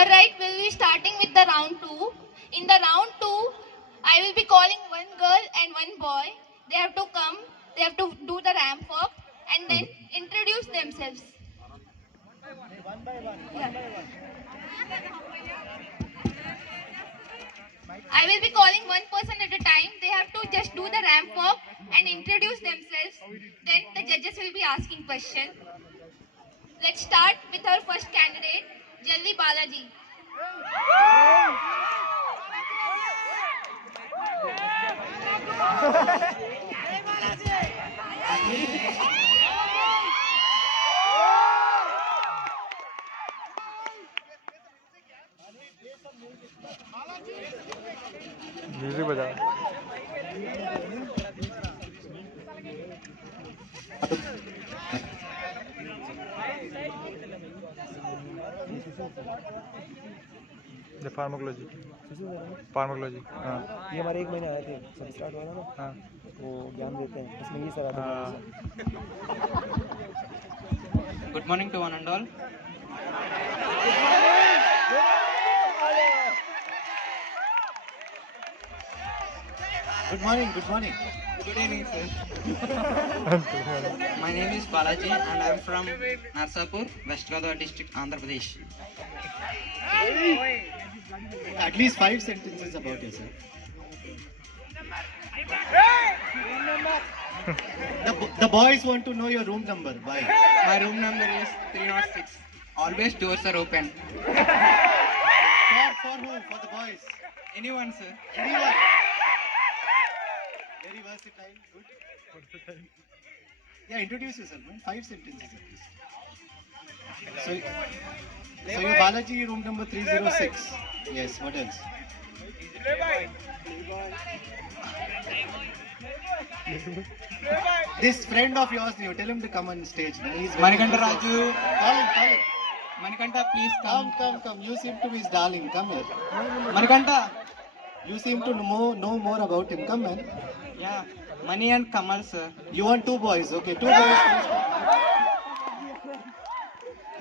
Alright, we'll be starting with the round 2. In the round 2, I will be calling one girl and one boy. They have to come, they have to do the ramp walk and then introduce themselves. Yeah. I will be calling one person at a time. They have to just do the ramp walk and introduce themselves. Then the judges will be asking questions. Let's start with our first candidate, Jalli Balaji. Music बजा pharmacology pharmacology हाँ ये हमारे 1 महीने आए थे सब start हुआ था ना। हाँ वो ज्ञान देते हैं इसमें ये सर आते हैं। Good morning to one and all. Good morning good morning. Good evening, sir. My name is Balaji and I am from Narsapur, West Godavari district, Andhra Pradesh. At least 5 sentences about yourself. The boys want to know your room number. Why? My room number is 306. Always doors are open. For who? For the boys. Anyone, sir. Anyone? Very versatile. Good. Yeah, introduce yourself, man. 5 sentences at least. So you Balaji, room number 306. Yes, what else? This friend of yours, you tell him to come on stage. He's very Manikanta Raju. Call him. Manikanta, please come. Come. You seem to be his darling. Come here. Manikanta. You seem to know more about him. Come, man. Yeah. Mani and Kamal, sir. You want 2 boys. Okay, 2 boys.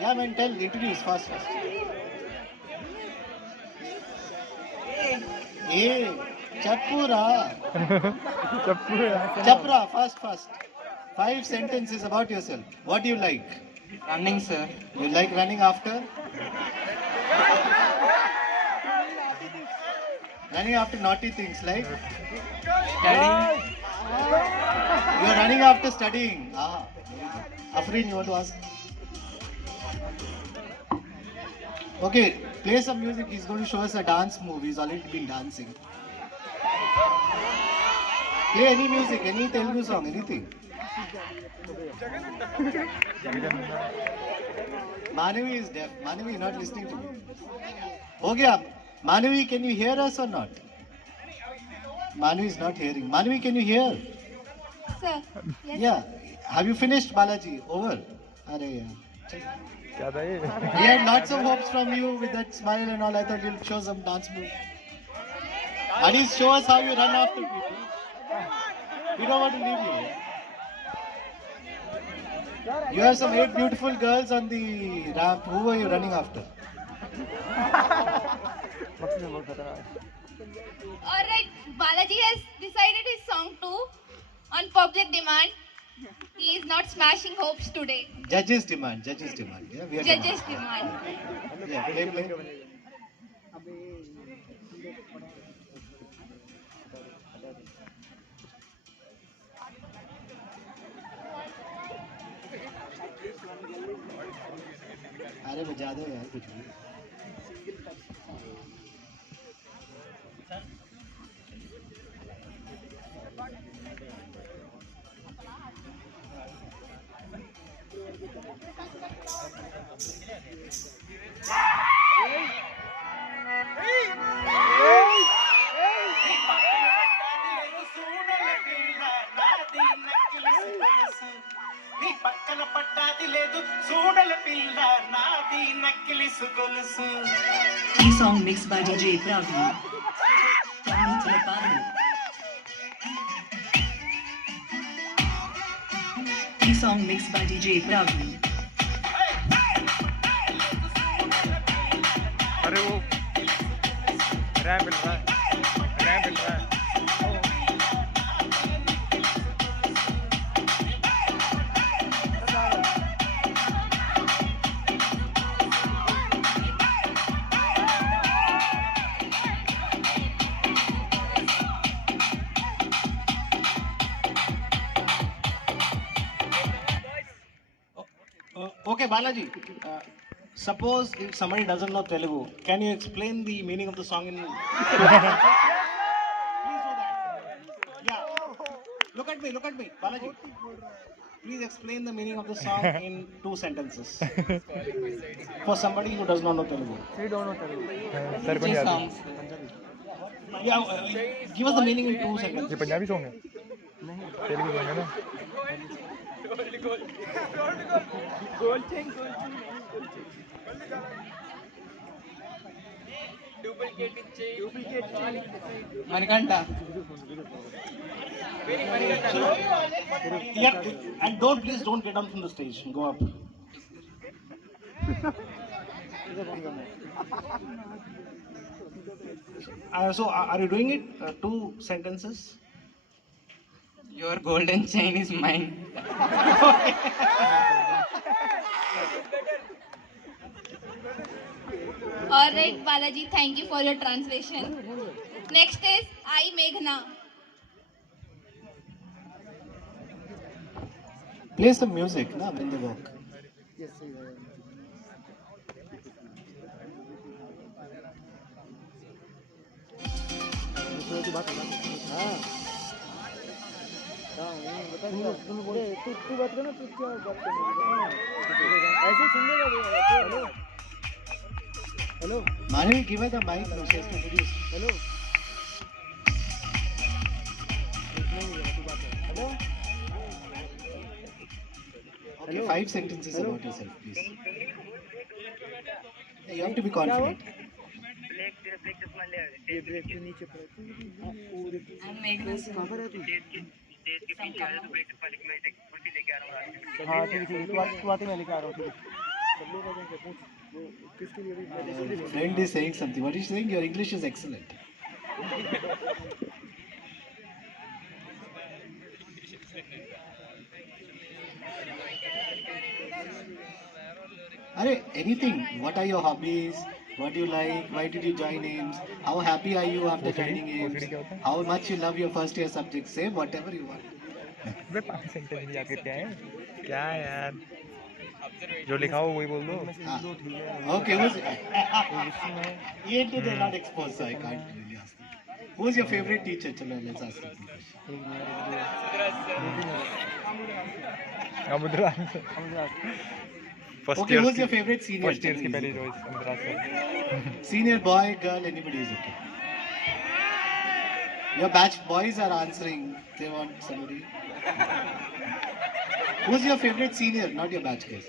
Yeah, man, introduce fast. Hey, Chapura. Chapra, fast. 5 sentences about yourself. What do you like? Running, sir. You like running after? Running after naughty things like? Studying. You are running after studying. Afreen, you want to ask? Okay, play some music. He's going to show us a dance move. He's already been dancing. Play any music, any Telugu song, anything. Manavi is deaf. Manavi is not listening to me. Ho gaya. Manavi, can you hear us or not? Manavi is not hearing. Manavi, can you hear? Sir, yes. Yeah. Have you finished, Balaji? Over. Arey, yeah. क्या था ये We had lots of hopes from you with that smile and all. I thought you'll show some dance move. At least show us how you run after people. We don't want to leave you. You have some 8 beautiful girls on the ramp. Who were you running after? Alright, Balaji has decided his song 2 on public demand. He is not smashing hopes today. Judges demand. Yeah, we are Judges demand. Yeah, play. अरे बजा दो यार कुछ भी. పక్కన పట్టాది లేదు చూడల పిల్ల నాది నక్కిలిసు గొలుసు. ఈ song mix by DJ Praveen. ఈ song mix by DJ Praveen. अरे अरे वो रैम मिल रहा है, रैम मिल रहा है। Okay, Balaji. Suppose if somebody doesn't know Telugu, can you explain the meaning of the song in? Please do that. Yeah. Look at me, Balaji. Please explain the meaning of the song in 2 sentences. For somebody who does not know Telugu. Sir Which Punjabi, songs? Yeah, give us the meaning in 2 ये seconds. Punjabi song है, Telugu song है ना। Manikanta. Yeah, and please don't get down from the stage. Go up. So, are you doing it? 2 sentences. Your golden chain is mine. Alright, Balaji, thank you for your translation. Next is I Meghna. Play some music, na, when they walk. Manu, give her the mic. She has to introduce. Okay, 5 sentences about yourself, please. Yeah, you have to be confident. I'm Meghna's mother. Friend is saying something. What is she saying? Your English is excellent. Anything. What are your hobbies? What do you like? Why did you join AIMS? How happy are you after joining AIMS? How much you love your first year subjects? Say whatever you want. Way 5 sentence भी याद करके आए, क्या यार, जो लिखा हो वही बोल दो। Okay, they're not exposed, so I can't really ask them. Who's your favorite teacher? Chalo, let's ask them. Amudra, Okay, who's your favorite senior? First year की पहली choice Amudra sir. Senior boy, girl, anybody is okay. Your batch boys are answering. They want somebody. Who's your favorite senior? Not your batch guys.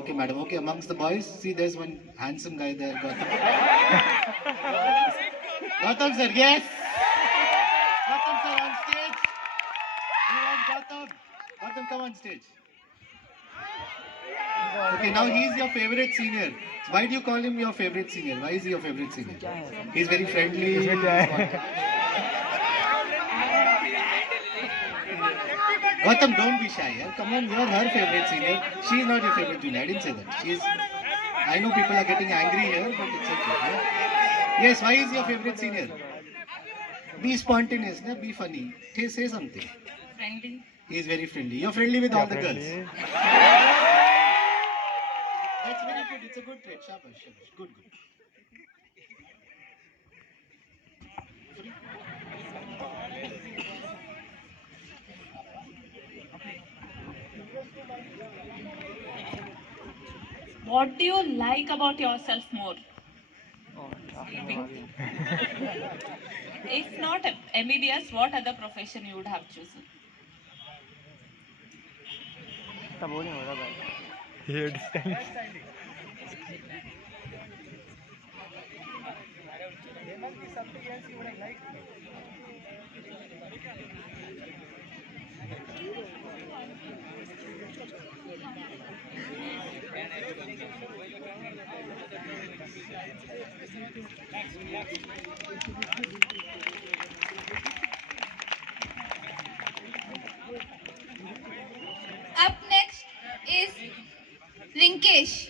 Okay, madam. Okay, amongst the boys, see, there's one handsome guy there. Gautam. Gautam sir, yes. Gautam sir on stage. You want Gautam? Gautam, come on stage. Okay, now he's your favorite senior. Why do you call him your favorite senior? Why is he your favorite senior? He's very friendly. Gautam, don't be shy. Yeah? Come on, you're her favorite senior. She's not your favorite junior. I didn't say that. I know people are getting angry here, but it's okay. Yeah? Yes, why is your favorite senior? Be spontaneous, na? Be funny. Say something. Friendly. He's very friendly. You're friendly with all the girls. That's very good. It's a good trait. Shabash, shabash. Good, good. What do you like about yourself more? Sleeping. If not MBBS, what other profession you would have chosen? Hair distance. Up next is Rinkesh.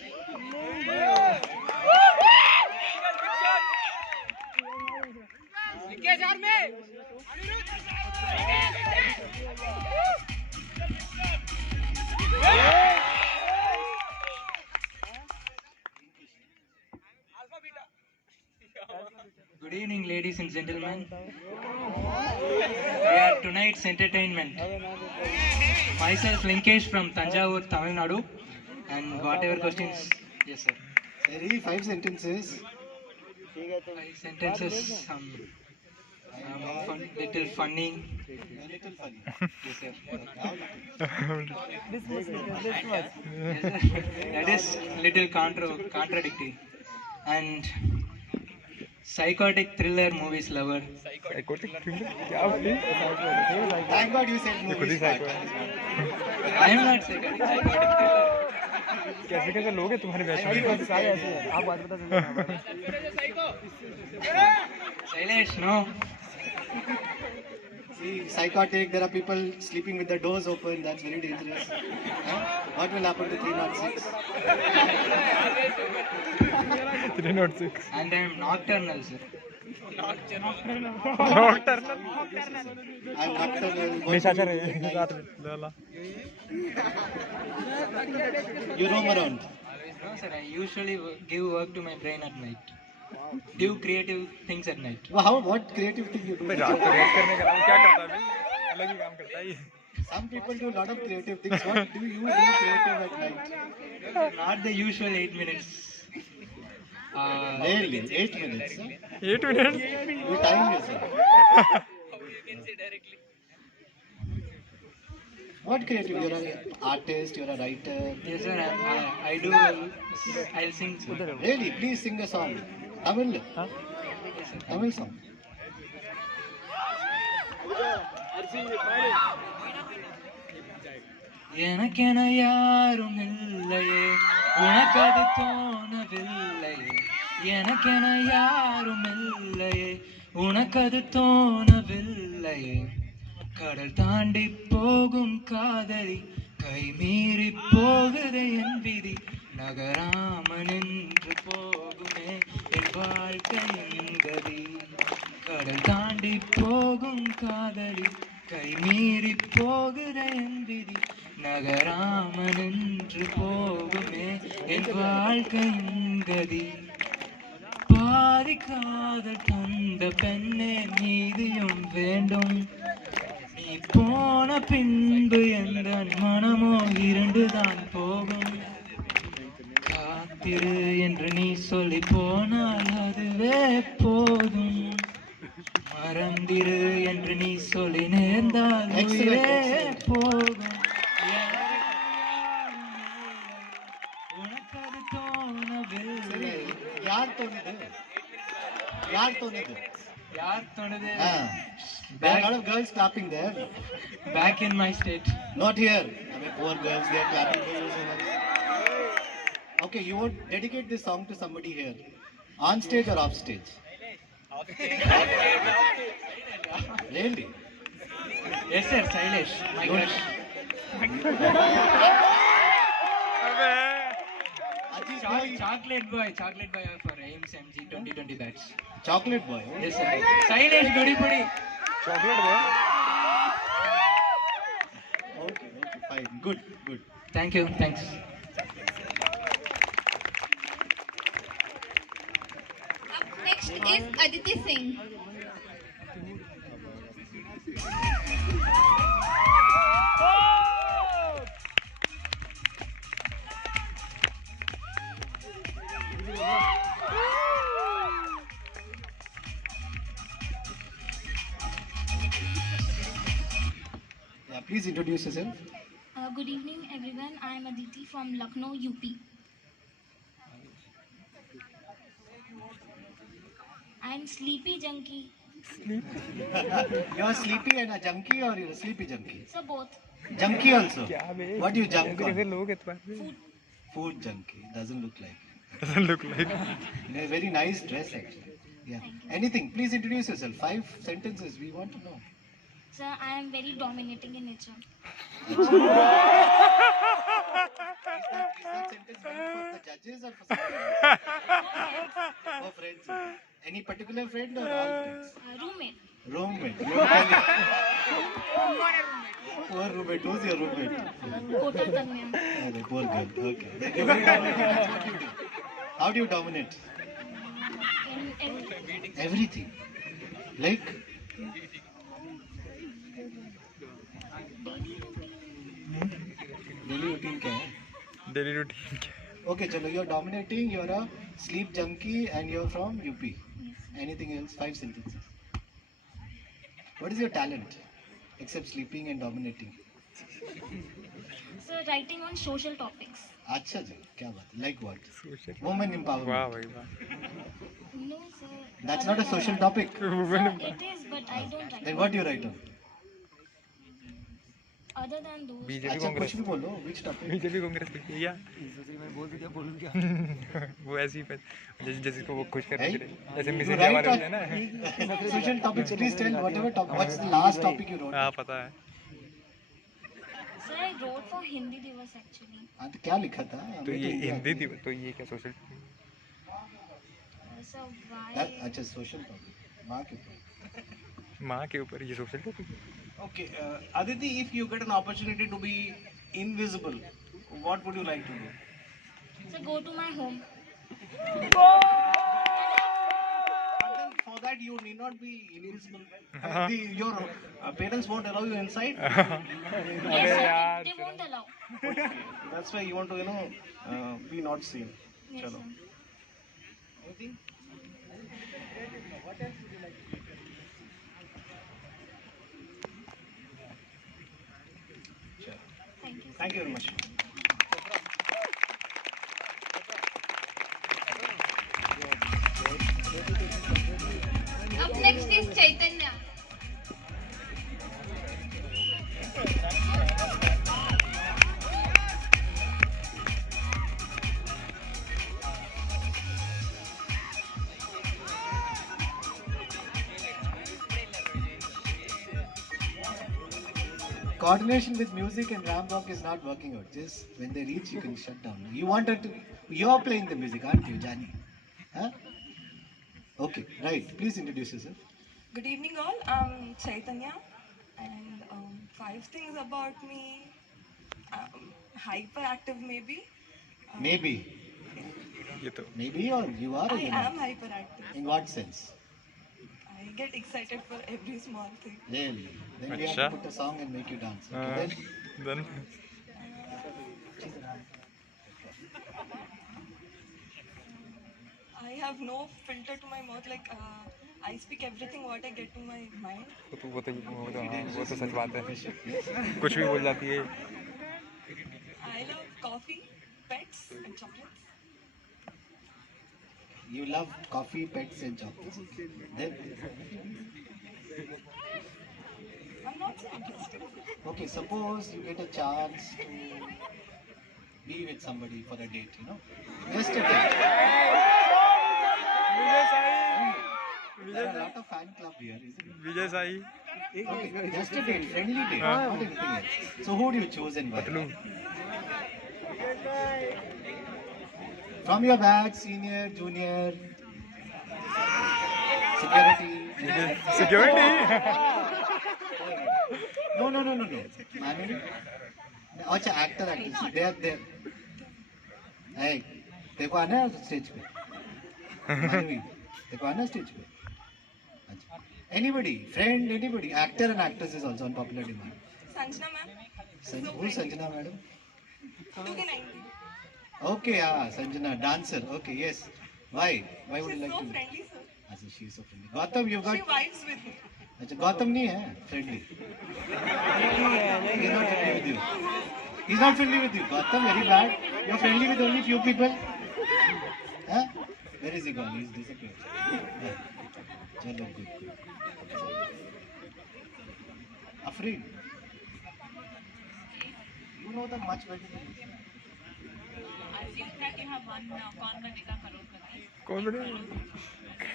Good evening, ladies and gentlemen. We are tonight's entertainment. Myself, Linkesh from Tanjavur, Tamil Nadu. And whatever questions. Yes, sir. Very 5 sentences. 5 sentences. Some little funny. A little funny. Yes, sir. How little? Yes, sir. That is little contradictory. And psychotic thriller movies lover. Psychotic thriller क्या होती है? Thank God you said खुद ही movies part. psycho I am not psychotic. Psychotic thriller. कैसे कैसे लोग हैं तुम्हारे batch सारे ऐसे हैं आप बात बता Shailesh, no. See, psychotic, there are people sleeping with the doors open, that's very dangerous. Huh? What will happen to 306? 306 And I am nocturnal, sir. Nocturnal I'm nocturnal. निशाचर है रात में लाला You roam around. No, sir. I usually give work to my brain at night. Do creative things at night. Well, what creative thing you do? भाई रात को rest करने के अलावा क्या करता है भाई अलग ही काम करता है ये Some people do a lot of creative things. What do you do creative at night? Not the usual 8 minutes. Really? 8 minutes. Huh? 8 minute You time yourself. What creative? You're an artist, you're a writer. Yes, sir. I do. I'll sing. Sir. Really? Please sing a song. Tamil? हाँ Tamil song. எனக்கென யாரும் இல்லையே உனக்கது தோணவில்லையே எனக்கென யாரும் இல்லையே உனக்கது தோணவில்லையே கடல் தாண்டி போகும் காதலி கை மீறி போகுதே என் விதி நகராம நின்று போகுமே என் வாழ்க்கையின் கதி கடல் தாண்டி போகும் காதலி கை மீறி போகுதே என் விதி நகராம நின்று போகுமே என் வாழ்க்கையின் கதி பாதி காதல் தந்த பெண்ணே நீதியும் வேண்டும் நீ போன பின்பு எந்த மனமோ இருண்டுதான் போகும் காத்திரு என்று நீ சொல்லி போனால் அதுவே போதும் மறந்திரு என்று நீ சொல்லி நேர்ந்தால் உயிரே போகும் உனக்கது தோணவில்லை யார் தோணுது? யார் தோணுது? யார் தோணுது There are a lot of girls clapping there. back in my state. Not here. I mean, poor girls, they are clapping for you so much. Okay, you would dedicate this song to somebody here. On stage or off stage? Really? Yes, sir. Shailesh, my Good. crush. Ajit boy, Chocolate boy for AIMS MG 2020 batch. chocolate boy. Yes, sir. Shailesh, goody pudi. Chocolate boy Okay, fine. Good, good. Thank you. Thanks. Up next is Aditi Singh. Yeah, please introduce yourself. Good evening, everyone. I am Aditi from Lucknow, UP. I am sleepy junkie. You're sleepy and a junkie, or you're a sleepy junkie? So both. Junkie also. क्या बे What do you junk कैसे on? लोग इस बात में Food junkie. Doesn't look like. Doesn't look like. A very nice dress actually. Yeah. Anything. Please introduce yourself. 5 sentences. We want to know. Sir, I am very dominating in nature. Is that sentence meant for the judges or for somebody else? For friends. Any particular friend or all friends? Roommate. Roommate. Poor roommate. Who's your roommate? Kotal Tanya. Poor girl. Okay. You're very dominating. That's what you do. How do you dominate? In everything. Everything. Like? Daily routine क्या है? Daily routine. Okay, chalo. You're dominating. You're a sleep junkie, and you're from UP. Anything else? 5 sentences. What is your talent, except sleeping and dominating? Sir, writing on social topics. अच्छा जी, क्या बात है? Like what? Social. Women वाह empowerment. भाई वाह. No, sir. That's not a social topic. Sir, it is, but I don't write. Then what do you write on? Other than those. BJP अच्छा कांग्रेस. कुछ भी बोलो. Which topic? बीजेपी कांग्रेस लिखी है वो ऐसे ही जैसे को वो खुश कर Hey? रहे ऐसे You मैसेज write हमारे होते हैं ना. on social topics. Please tell whatever topic. What's the last topic you wrote? हाँ पता है. Sir, I wrote for Hindi Divas actually. हाँ तो क्या लिखा था? तो ये हिंदी थी तो ये क्या सोशल. Sir, why? अच्छा social topic. माँ के ऊपर. माँ के ऊपर ये social topic. Okay, Aditi, if you get an opportunity to be invisible, what would you like to do? Sir, go to my home. But then for that you need not be invisible. I mean, your parents won't allow you inside. Yes, sir, they won't allow. That's why you want to, be not seen. Yes, Chalo. sir. Anything? Thank you. Thank you very much. Up next is Chaitanya. Coordination with music and ramp walk is not working out. Just when they reach, you can shut down. You wanted to. You're playing the music, aren't you, Jani? Huh? Okay, right. Please introduce yourself. Good evening, all. I'm Chaitanya, and 5 things about me. Hyperactive, maybe. Maybe. ये तो. Maybe or you are. Or I you're am not? hyperactive. In what sense? I get excited for every small thing. Really? Then we have Acha. to put a song and make you dance. Okay, then. Then I have no filter to my mouth. Like I speak everything what I get to my mind. वो तो सच बात है. कुछ भी बोल जाती है. I love coffee, pets, and chocolates. You love coffee, pets, and chocolates. Then, I'm not so interested. okay, suppose you get a chance to be with somebody for a date, Just a date. There are a lot of fan club here, isn't it? Vijay Sai. Okay, just a date, friendly date, not anything else. So who do you choose and why? Patlu. From your batch, senior, junior, security. Security. No. I mean, अच्छा actor, actress. They are there. Hey, देखो आना है stage पे. मानवी, देखो आना stage पे. अच्छा. Anybody, friend, anybody. Actor and actress is also on popular demand. Sanjana ma'am. Who's Sanjana madam? To the 90. Okay, Sanjana, dancer. Okay, yes. Why? Why would She's you like so to? friendly, sir. अच्छा, she is so friendly. Gautam, you got. She vibes with me. अच्छा, Gautam नहीं है friendly. He's not friendly with you. He's not friendly with you. Gautam, very bad. You're friendly with only few people. Huh? Where is he gone? He's disappeared. Yeah. Chalo, good. Afreen, you know them much better than me. I assume that you have won Kaun Banega Crorepati. कौन बने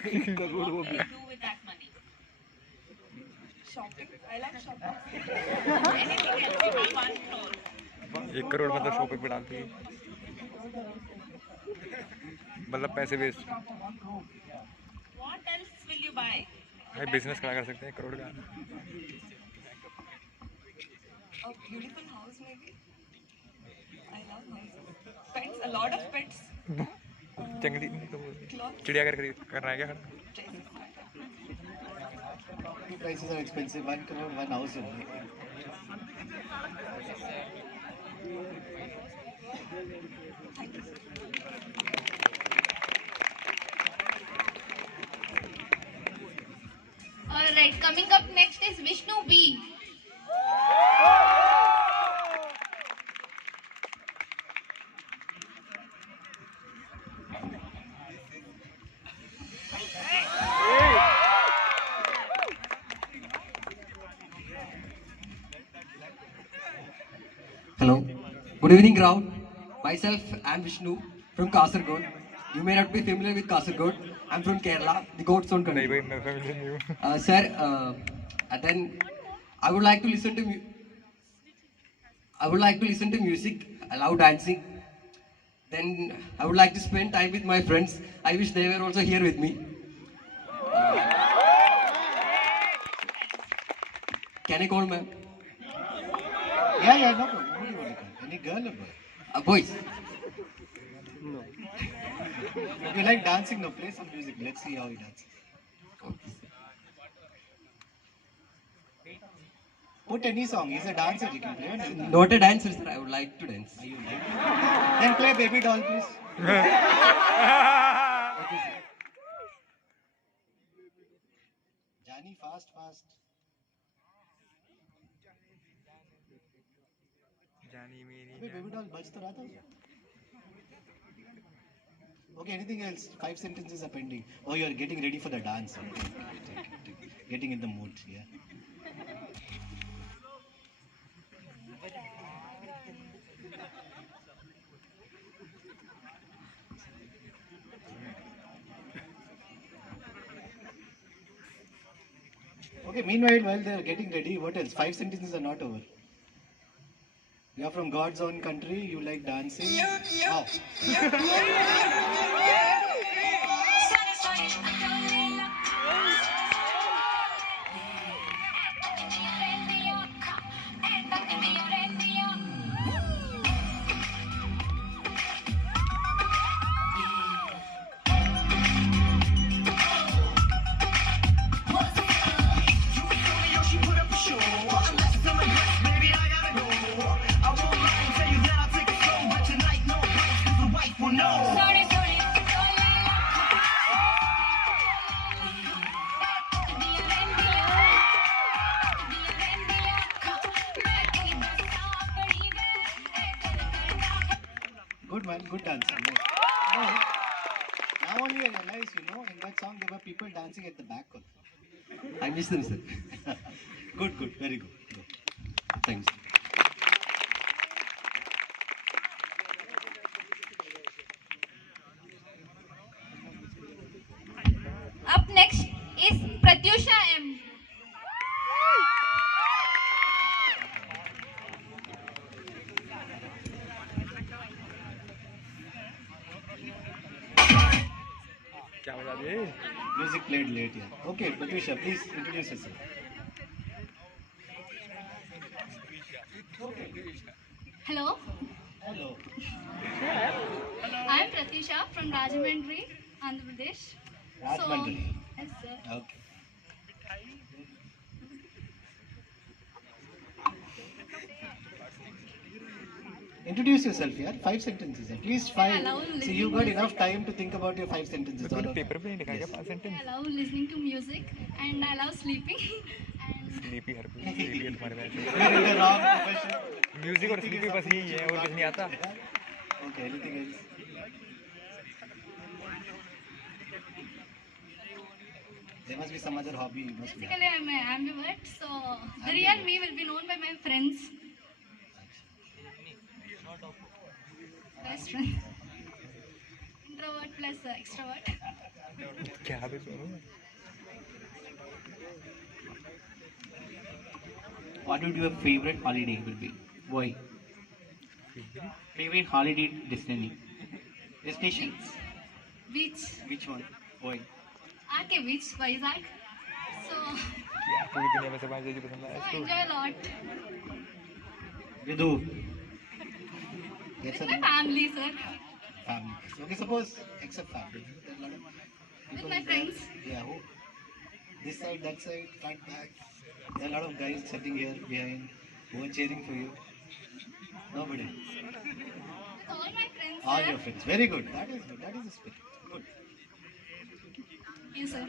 What will you do with that money? Shopping. I like shopping. Anything else? You have 1 crore. 1 crore मतलब shopping पे डालती है, मतलब पैसे waste. What else will you buy? भाई business खड़ा कर सकते हैं 1 करोड़ का। A beautiful house, maybe. I love houses. Pets. A lot of pets. जंगली तो Clothes. चिड़ियाघर खरीद करना है क्या खड़ा? Prices are expensive. 1 crore, one house only. Alright, coming up next is Vishnu B. Hello. Good evening, crowd. Myself, I'm Vishnu from Kasargod. You may not be familiar with Kasargod. I'm from Kerala, the goat's own नहीं country. भाई मैं family नहीं हूँ। Sir, then I would like to listen to music. I love dancing. Then I would like to spend time with my friends. I wish they were also here with me. Can I call ma'am? Yeah, no problem. What do you want to call? Any girl or boy? Boys. If you like dancing, no, play some music. Let's see how he dances. Put any song. He's a dancer. He can play on anything. Not a dancer, sir. I would like to dance. Are you like? Then play Baby Doll, please. Jani, fast. जानी मेरी अबे Baby Doll बज तो रहा था. Okay, anything else? 5 sentences are pending. Oh, you are getting ready for the dance. Okay. Getting in the mood. Yeah. Okay, meanwhile, while they are getting ready, what else? 5 sentences are not over. You are from God's own country, you like dancing. Oh. Good man, good dancing. Yes. Oh, now only I realize, in that song there were people dancing at the back also. I miss them, sir. Good, very good. Thanks. Up next is Pratyusha M. क्या बता दिए? Music played late, yeah. Okay, Pratyusha, please introduce yourself. Hello, Hello. I am Pratisha from Rajahmundry, Andhra Pradesh. Rajahmundry. Yes, sir. Okay. Introduce yourself, yeah. 5 sentences, at least 5. I love See, you got listening enough time to think about your 5 sentences. all of paper it. पे नहीं लिखा क्या 5 sentence? I love listening to music and I love sleeping. And sleepy हर कोई sleepy है तुम्हारे वजह You're in the wrong profession. से। म्यूजिक और स्लीपी बस यही है, और कुछ नहीं आता। Okay, anything else? There must be some other hobby you must basically, have. I'm an ambivert, so the real me will be known by my friends. Best friends. introvert plus extrovert. क्या भी सुनो What would your favorite holiday will be? Why? Favorite holiday destination? Beach. Which one? Why? RK Beach, Vizag. So, क्या पूरी दुनिया में से बात यही पसंद है I इसको enjoy a lot. Vidhu. Yes, With sir. my family, sir. Family. Okay, suppose except family. There are a lot of With people my there. friends. Yeah, who? This side, that side, front, back. There are a lot of guys sitting here behind who are cheering for you. Nobody. With all my friends, All sir. your friends. Very good. That is good. That is the spirit. Good. Yes, sir.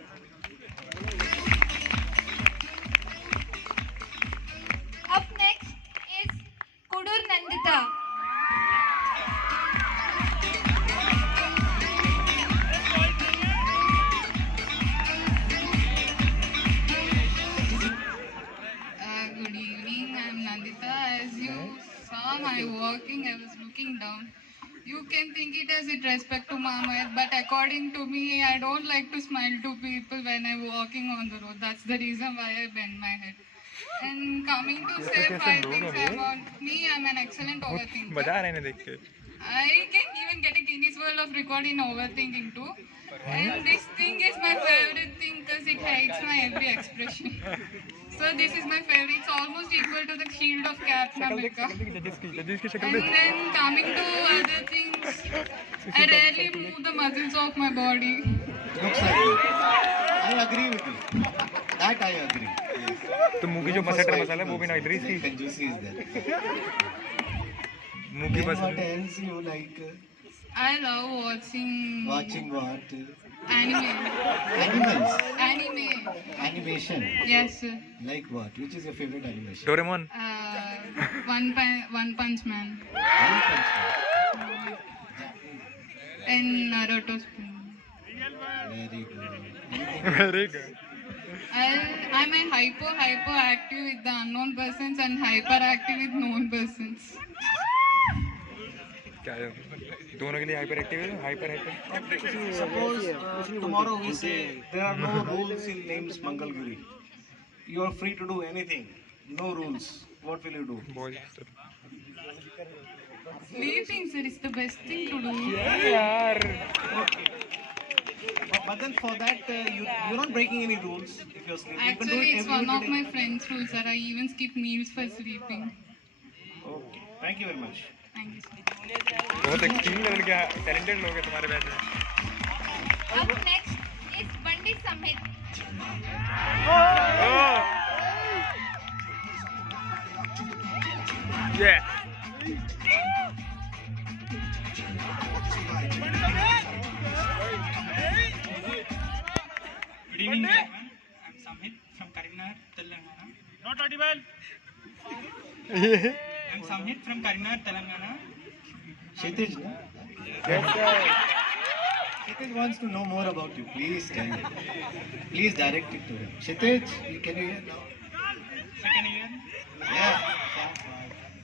Up next is Kudur Nandita. Good evening, I'm Nandita. As you saw my walking, I was looking down. You can think it as with respect to Mama, but according to me, I don't like to smile to people when I'm walking on the road. That's the reason why I bend my head. And coming to say five things about me, I'm an excellent overthinker. मजा आ रहा है इन्हें देख के I can even get a Guinness World of Record in overthinking too. And this thing is my favorite thing because it hides my every expression. So this is my favorite. It's almost equal to the shield of Captain America. जजेस की शक्ल And देख then coming to other things, I rarely move the muscles of my body. Looks like you. I agree with you. That I agree. Yes. तो मुंह की जो मसाला मसाला है वो भी ना इधर ही थी Conjuicy is there. मुंह की Then what masala else you like? I love watching Watching what? anime. Animals. Anime. Animation. Yes. Sir. Like what? Which is your favorite animation? Doraemon One Punch Man One Punch Man. and Naruto Spin. Very good. Very good I'm a hyperactive with the unknown persons and hyperactive with known persons. क्या है दोनों के लिए hyper active है hyper hyper Suppose tomorrow we say there are no rules in names Mangalgiri. You are free to do anything. No rules. What will you do? बोल Sleeping, sir, is the best thing to do. यार But then for that, you're not breaking any rules if you're sleeping. You can do Actually, it it's every one of day. my friend's rules, sir. I even skip meals for sleeping. Okay. Thank you very much. Thank you, sir. बहुत extreme level के talented लोग हैं तुम्हारे batch में Up next is Pandit Samhit. ये Good evening, everyone. I'm Samhit from Karimnagar, Telangana. Not audible. I'm Samhit from Karimnagar, Telangana. Kshitij, no? Kshitij wants to know more about you. Please tell him. Please direct it to him. Kshitij, can you hear now? Second year. Yeah.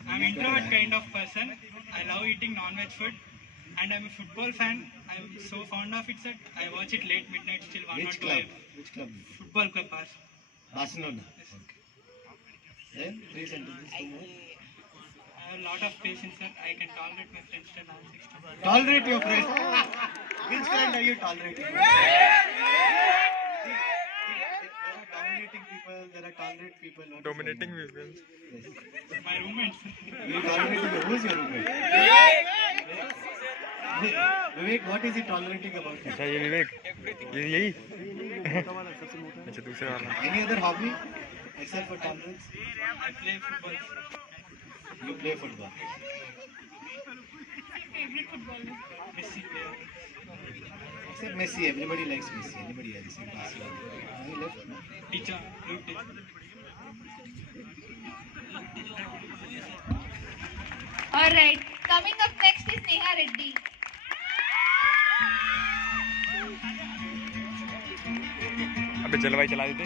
I'm introvert kind of person. I love eating non-veg food, and I'm a football fan. I'm so fond of it that I watch it late midnight till 1 or Which 2 club? a.m. Which club? Football club, boss. Barcelona. Okay. Then, 3 sentences. 2 more. I have a lot of patience, sir. I can tolerate my friends till I'm 60. Tolerate your friend. Which friend are you tolerating? There are dominating people, there are tolerant people. What is dominating your भी name? Yes. My roommates. You tolerating who's your roommate? Vivek, what is he tolerating about you? अच्छा ये विवेक ये यही अच्छा दूसरा वाला Any other hobby except for tolerance? I play football. You play football. Favorite footballer? Messi player. Except Messi, everybody likes Messi. Anybody else in Barcelona? He left now. Teacher. Good teacher. Alright, coming up next is Neha Reddy. अबे जलवायु चला देते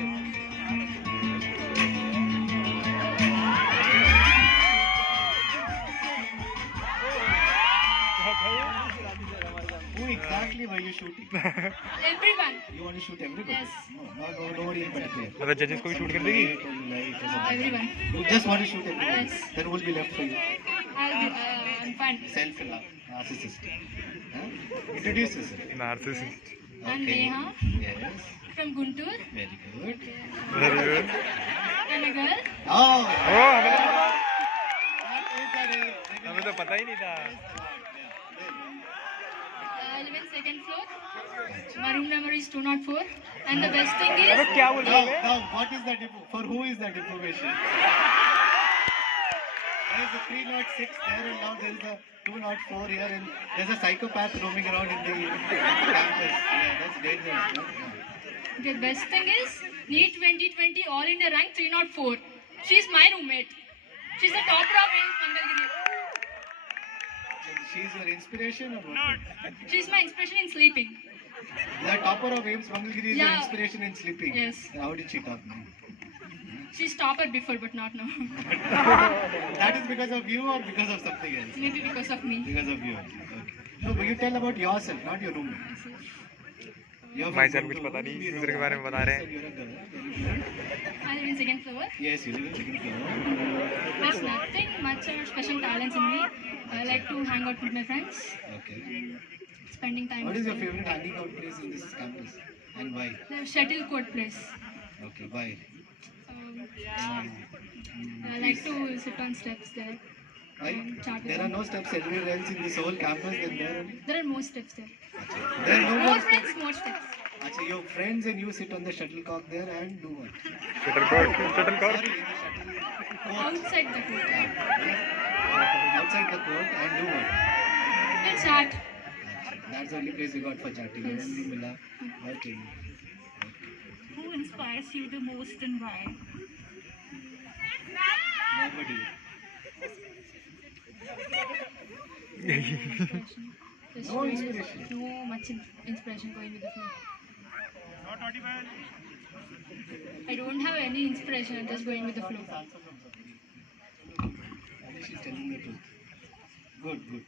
Who exactly shooting? Everyone. You want to shoot everybody? Yes. No, nobody in particular. मतलब जजेस को भी shoot कर देगी? Everyone. You just want to shoot everybody. Yes. Then who will be left for you? I'm fine. Self-love, narcissist. Huh? Introduce yourself. Narcissist. I'm Okay. Neha Yes. from Guntur. Very good. Very good. I'm a girl. Oh. हमें तो पता ही नहीं था. I live in second floor. My room number is 204. And the best thing is... अबे क्या बोल रहा है? Now, what is that? For who is that information? There is a 306 there, and now there is a 204 here, and there's a psychopath roaming around in the campus. Yeah, that's dangerous. No? Yeah. The best thing is, NEET 2020 All India rank 304. She's my roommate. She's the topper of AIMS Mangalgiri. She's your inspiration or what? She's my inspiration in sleeping. The topper of AIMS Mangalgiri is your Yeah. inspiration in sleeping. Yes. How did she top me? She's topper before, but not now. That is because of you or because of something else? Maybe because of me. Because of you. Okay. No, but you tell about yourself, not your roommate. You're भाई from साहब कुछ Guntur. पता नहीं दूसरे के बारे में बता रहे हैं. You're a girl. Very good. I live in second floor. Yes, you live in second floor. There's nothing much of special talents in me. I like to hang out with my friends, Okay. spending time What with is your them. favorite hanging out place in this campus and why? The shuttle court place. Okay, why? I like to sit on steps there. Why? and chat with There are them. no steps anywhere else in this whole campus than there only. There are more steps there. There are no More more friends, steps. more steps. Achha, your friends and you sit on the shuttlecock there and do what? Shuttlecock. Shuttlecock. Sorry, in the shuttle. Outside the court. Outside the court and do what? They chat. That's the only place you got for chatting. Yes. And you Mila. Okay. Who inspires you the most and why? Nobody. No inspiration. No much inspiration going with the flow. I don't have any inspiration. I'm just going with the flow. She's telling the truth. Good, good.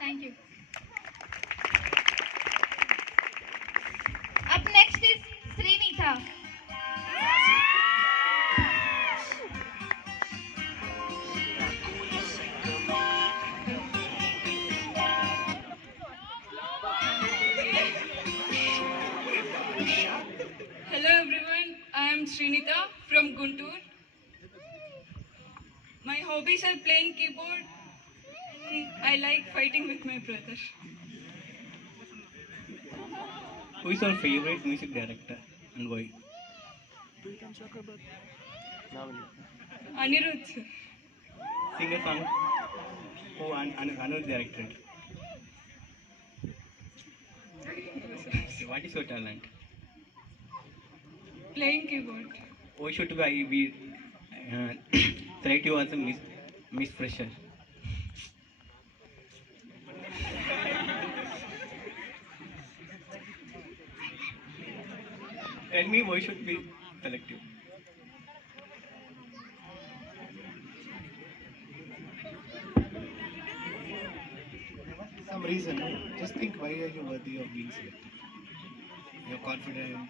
Thank you. Up next is Srinitha. Hello everyone, I am Srinitha from Guntur. My hobbies are playing keyboard. I like fighting with my brother. Who is your favorite music director and why? Anirudh sir. Sing a song. Oh, Anuj directed. Okay, what is your talent? Playing keyboard. Why should we select you as a Miss Fresher? Tell me why should we select you? Some reason. Just think, why are you worthy of being selected? You're confident.